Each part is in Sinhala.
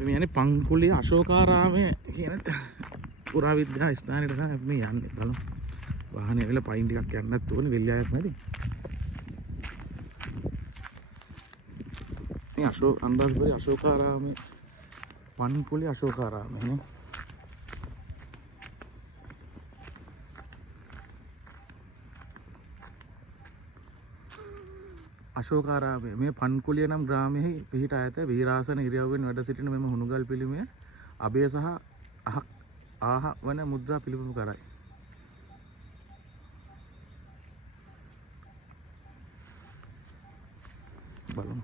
මේ යන්නේ පංකුලිය අශෝකාරාමයේ කියන පුරාවිද්‍යා ස්ථානයට තමයි අපි මේ යන්නේ. බලමු. වාහනේ වෙලා පයින් ටිකක් යන්නත් ඕනේ වෙල්යායක් නැති. මේ අනුරාධපුරේ අශෝකාරාමයේ පංකුලිය අශෝකාරාමයේ නේ. අශෝකාරාමයේ මේ පන්කුලිය නම් ග්‍රාමයේ පිහිට ඇත වීරාසන ඉරියව්වෙන් වැඩ සිටින මෙම හුණුගල් පිළිමය අභය සහ ආහ වන මුද්‍රා පිළිබිඹු කරයි. බලමු.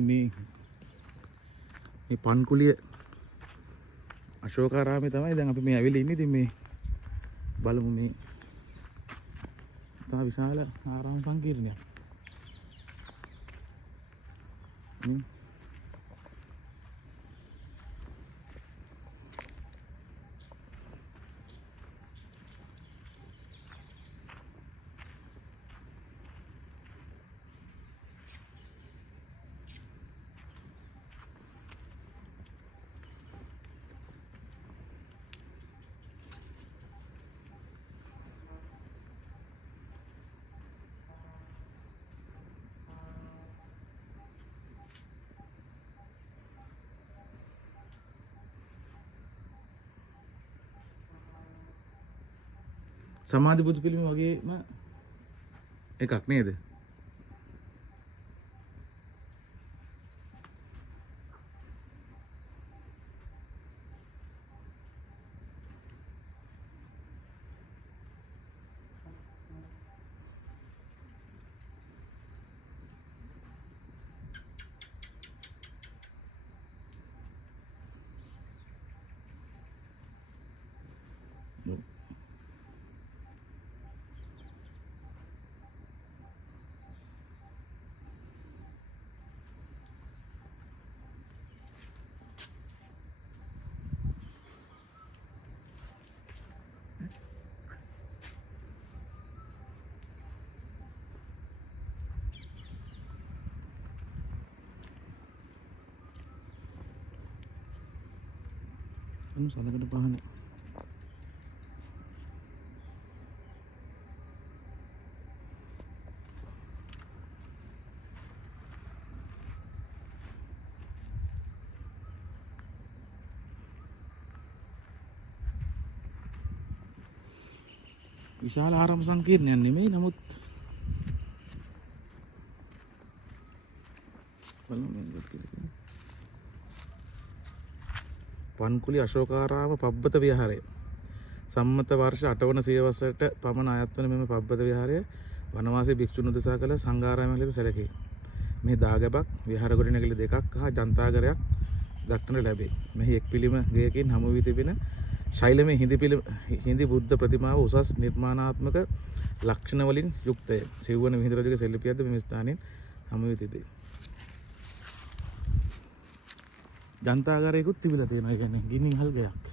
මේ පන්කුලිය අශෝකාරාමයේ තමයි දැන් අපි මේ ඇවිල්ලා ඉන්නේ. ඉතින් මේ බලමු මේ තා විශාල ආරාම සංකීර්ණයක්. සමාධි බුදු පිළිම වගේම එකක් නේද? සලකඩ පහන විශාල ආරාම සංකීර්ණයක් නෙමෙයි. නමුත් පන්කුලි අශෝකාරාම පබ්බත විහාරය සම්මත වර්ෂ 8 වන සියවසට පමණ අයත් වන මෙම පබ්බත විහාරය වනවාසී භික්ෂුන් උදෙසා කළ සංඝාරාමයක් ලෙස සැලකේ. මේ දාගැබක් විහාර ගොඩනැගිලි දෙකක් හා ජනතාගරයක් දක්නට ලැබේ. මෙහි එක් පිළිම ගෙයකින් හමු වී තිබෙන ශෛලමය හිඳි බුද්ධ ප්‍රතිමාව උසස් නිර්මාණාත්මක ලක්ෂණ වලින් යුක්තය. සිව්වන මිහිඳු රජුගේ සෙල්ලිපියක්ද මෙම ස්ථානයෙන් හමු වී තිබේ. ජනතාගාරයකුත් තිබිලා තියෙනවා. ඒ කියන්නේ ගින්නින් හල්ගයක්.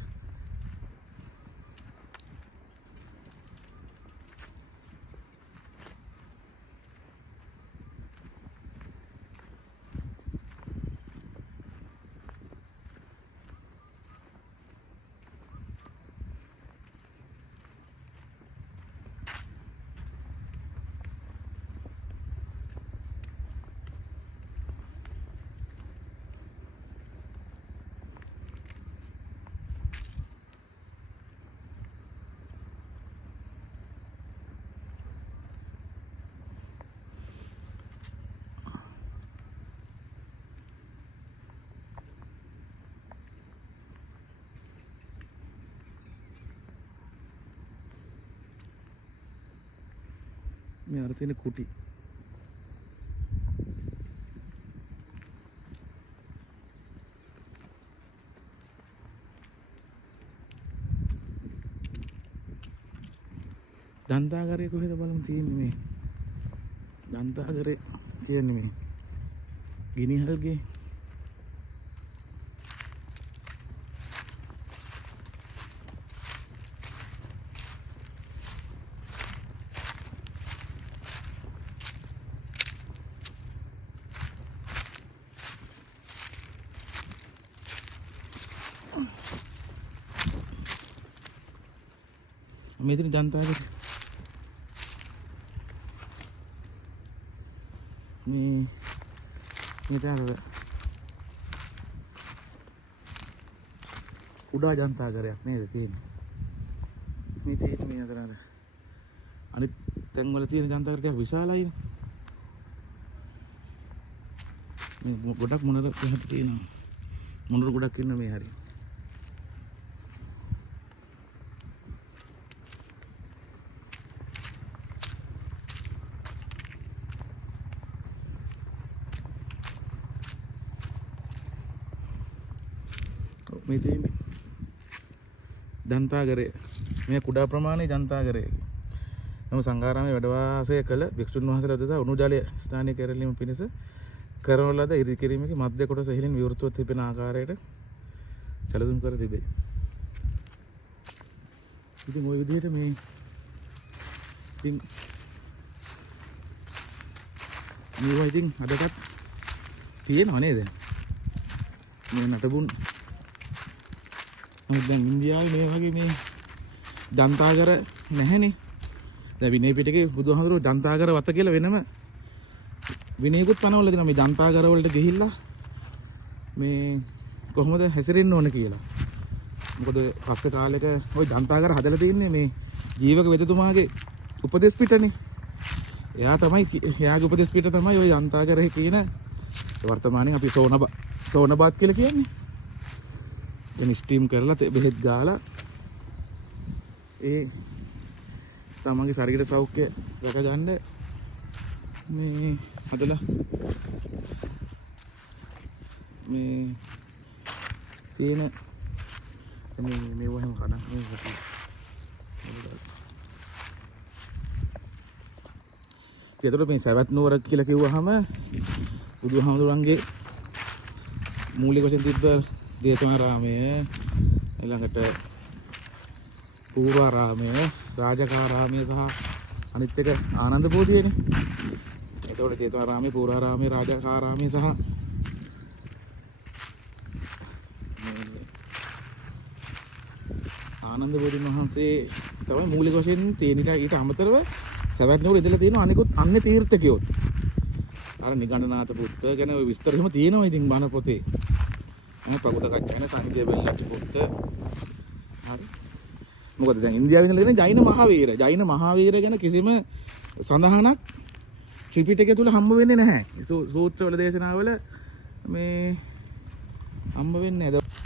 මේ අර තියෙන කුටි දන්තාගරේ කොහෙද බලමු තියෙන්නේ. මේ දන්තාගරේ කියන්නේ මේ ගිනිහල්ගේ මෙතන ජනතාවගේ මෙතන කුඩා ජනතාගරයක් නේද තියෙන්නේ. මේ තියෙන්නේ මේ අතර අනිත් තැන්වල තියෙන ජනතාගර ටික විශාලයි. මේ ගොඩක් මොනර එහෙම තියෙනවා. මොනර ගොඩක් ඉන්න මේ හරිය. මේ තියෙන්නේ ජනතාගරය. මේ කුඩා ප්‍රමාණයේ ජනතාගරය. නම සංඝාරාමයේ වැඩ වාසය කළ භික්ෂුන් වහන්සේලා දෙදා උණු ජලය ස්ථානීය කෙරෙලීම පිණිස කරන ලද ඉරි කිරීමේ මධ්‍ය කොටස ඉහළින් විවෘතව තිබෙන ආකාරයට සැලසුම් කර තිබේ. ඉතින් ওই විදිහට මේ ඉතින් මේවා ඉතින් අදටත් තියෙනව නේද? මේ නටබුන් නමුත් දැන් ඉන්දියාවේ මේ වගේ මේ ජනතාගර නැහැනේ. දැන් විනය පිටකේ බුදුහාමුදුරුවෝ ජනතාගර වත කියලා වෙනම විනයකුත් පනවලා දෙනවා. මේ ජනතාගර වලට ගිහිල්ලා මේ කොහොමද හැසිරෙන්න ඕන කියලා. මොකද පස්සේ කාලෙක ওই ජනතාගර හදලා තින්නේ මේ ජීවක වෙදතුමාගේ උපදේශ පිටනේ. එයාගේ උපදේශ පිට තමයි ওই ජනතාගරේ කියන වර්තමානයේ අපි සෝනබාත් කියලා කියන්නේ. දැන් ස්ටීම් කරලා බෙහෙත් ගාලා ඒ තමන්ගේ ශරීර සෞඛ්‍ය රැක ගන්න මේ හදලා මේ තියෙන මේ වහම කඩන් මේ ඒතකොට මේ සවැත් නුවර කියලා කිව්වහම බුදුහාමුදුරන්ගේ මූලික වශයෙන් තිබ්බ දේශනාරාමය ඊළඟට පූර්වාරාමය රාජකාරාමය සහ අනිත් එක ආනන්ද බෝධියනේ. එතකොට දේශනාරාමයේ පූර්වාරාමයේ රාජකාරාමයේ සහ ආනන්ද බෝධි වහන්සේ තමයි මූලික වශයෙන් තියෙන එක. ඊට අමතරව සවැත් නුවර ඉඳලා තියෙන අනිකුත් අන්නේ තීර්ථකයෝත් අර නිගණ්ඨනාථ පුත්ත ගැන ඔය විස්තර එහෙම තියෙනවා ඉතින් බණ පොතේ. පගුත කච්චන සංජය බෙල්ලට් පුත්ත. හරි. මොකද දැන් ඉන්දියාවේ ඉඳලා තියෙන ජෛන මහාවීර ගැන කිසිම සඳහනක් ත්‍රිපිටකය තුල හම්බ වෙන්නේ නැහැ. සූත්‍රවල දේශනාවල මේ හම්බ වෙන්නේ නැහැ.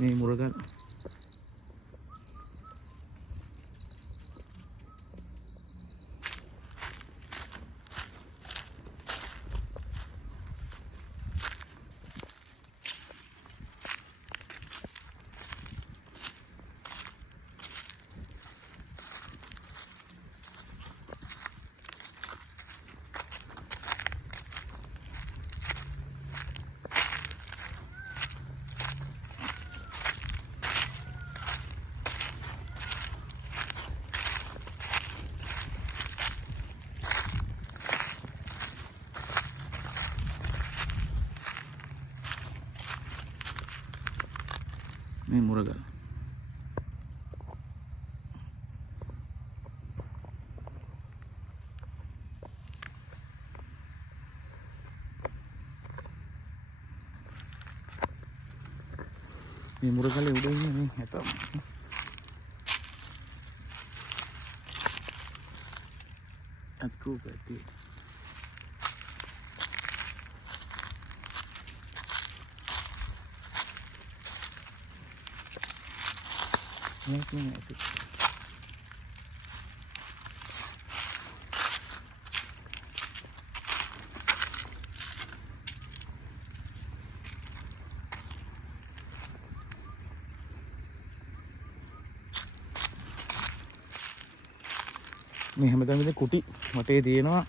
මේ මුරගල් මේ මුරගල් මේ මුරගලේ උඩ ඉන්නේ මේ හැතම්. අත්කෝ පැති Нет. මේ හැමතැනම ඉතින් කුටි වටේ තියෙනවා.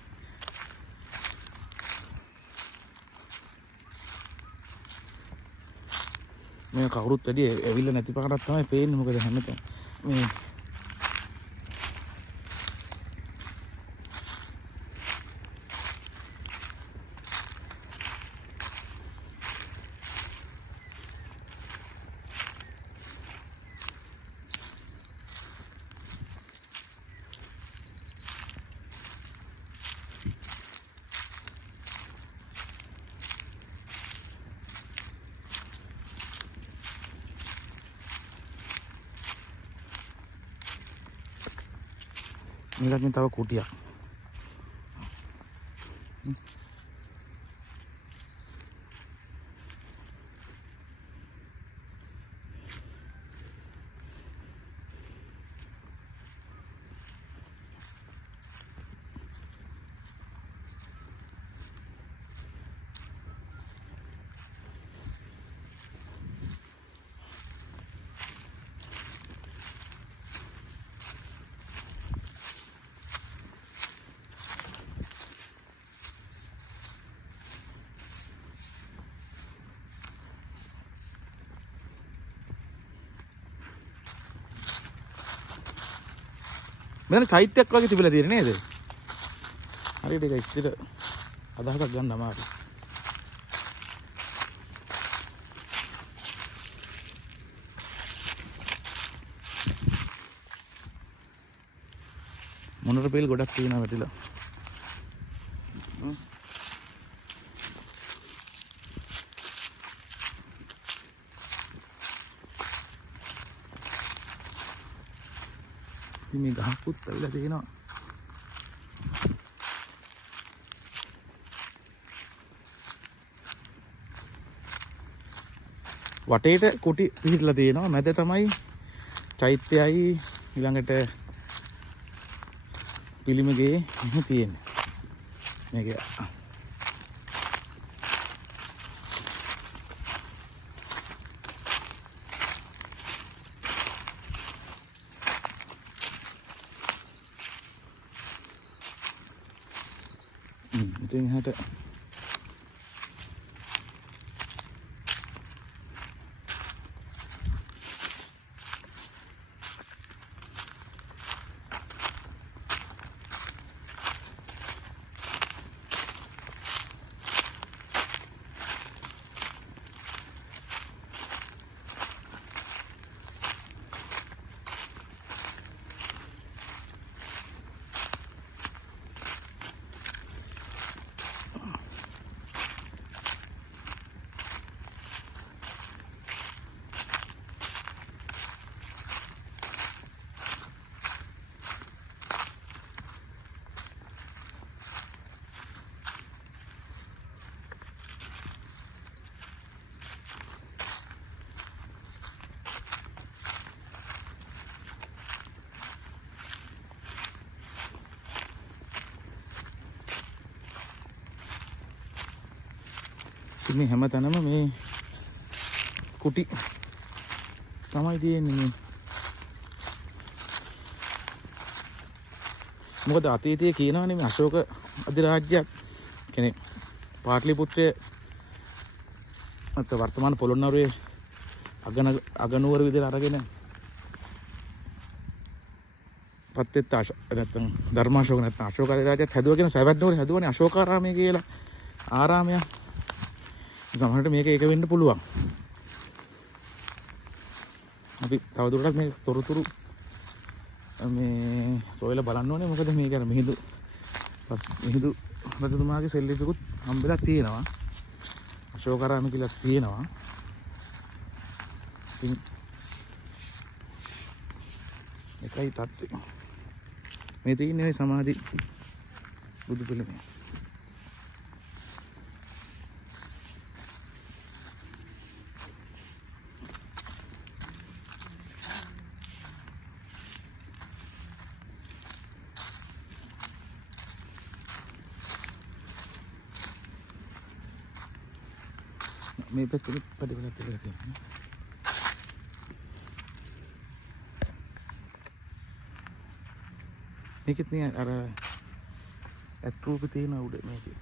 මේ කවුරුත් වැඩි ඇවිල්ලා නැති පාරක් තමයි පේන්නේ. මොකද හැමතැන මේ මේකකින් තව කුටියක්. මෙතන චෛත්‍යයක් වගේ තිබිලා තියෙන්නේ නේද? හරියට ඒක ඉස්තර අදහසක් ගන්න අමාරුයි. මොනර පෙල් ගොඩක් තියෙනවා වැටිලා. මේ ගහකුත් ඇවිල්ලා තියෙනවා. වටේට කුටි පිහිටලා තියෙනවා. මැද තමයි චෛත්‍යයයි ඊළඟට පිළිමගේ එහෙම තියෙන්නේ. මේක ඉතින් එහාට මේ හැමතැනම මේ කුටි තමයි තියෙන්නේ මේ. මොකද අතීතයේ කියනවනේ මේ අශෝක අධිරාජ්‍යයක් කියන්නේ පාටලිපුත්‍රය අත වර්තමාන පොළොන්නරුවේ අගනුවර විදිහට අරගෙන පත්වෙත් නැත්නම් ධර්මාශෝක නැත්නම් අශෝක අධිරාජ්‍යත් හැදුවා කියන සවැත්නුවර හැදුවනේ අශෝකාරාමය කියලා ආරාමයක්. සමහරට මේක ඒක වෙන්න පුළුවන්. අපි තවදුරටත් මේ තොරතුරු මේ සොයලා බලන්න ඕනේ. මොකද මේක අර මිහිඳු රජතුමාගේ සෙල්ලිපිකුත් හම්බෙලා තියෙනවා. අශෝකාරාම කියලා තියෙනවා. ඉතින් එකයි තත්ත්වය. මේ තියෙන්නේ සමාධි බුදු පිළිමය. මේ පැත්තේ පඩිවලක් තියලා තියෙනවා. මේකෙත් නේ අර ඇට්‍රූපේ තියෙන උඩ මේකේ.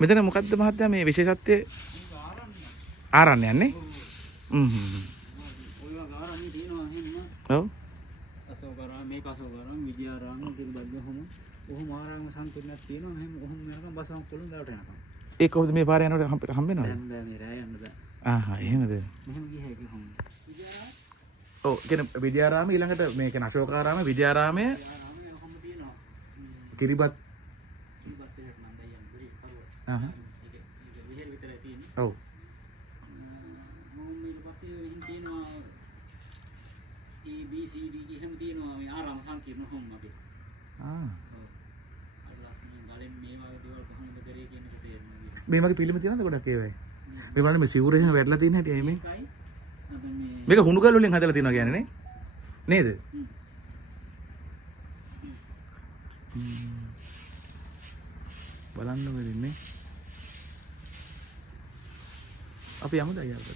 මෙතන මොකද්ද මහත්තයා මේ විශේෂත්වය ආරණ්‍යයක් නේ? ඔය ආරණ්‍ය තියෙනවා එහෙම. ඔව්. අශෝකාරාම මේක අශෝකාරාම විජයාරාම කියන බද්දහම ඔහොම ආරාම සම්පූර්ණයක් තියෙනවා. එහෙම ඔහොම යනකම් බසක් කොළුන් දාට යනකම්. ඒ කොහොමද මේ පාර යනකොට හම්බ වෙනවද? දැන් බෑ මේ රෑ යන්න බෑ. ආහා එහෙමද? මෙහෙම ගියේ හැකි කොහොමද? විජයාරාම ඔව් කියන විද්‍යාරාම ඊළඟට මේ කියන අශෝකාරාම විද්‍යාරාමය ආරාම යනකම් තියෙනවා. කිරිබත් ඉවත් එකක් නම් දැන් යන්න බැරි කරුවා. ආහා ඒක විහෙර විතරයි තියෙන්නේ. ඔව් මොම් ඊට පස්සේ එහෙන් තියෙනවා A B C D එහෙම තියෙනවා මේ ආරාම සංකීර්ණ හොම් අපි. ආ අර ලස්සනින් ගලෙන් මේ වගේ දේවල් කොහොමද කරේ කියන එක තේරෙනවා. මේ වගේ පිළිම තියෙනවද ගොඩක් ඒවයි? මේ බලන්න මේ සිවුර එහෙම වැටලා තියෙන හැටි එමේ. ඒකයි අද මේ මේක හුණු ගල් වලින් හදලා තියෙනවා කියන්නේ නේ? නේද? බලන්න වෙන්නේ. අපි යමුද අයියාට?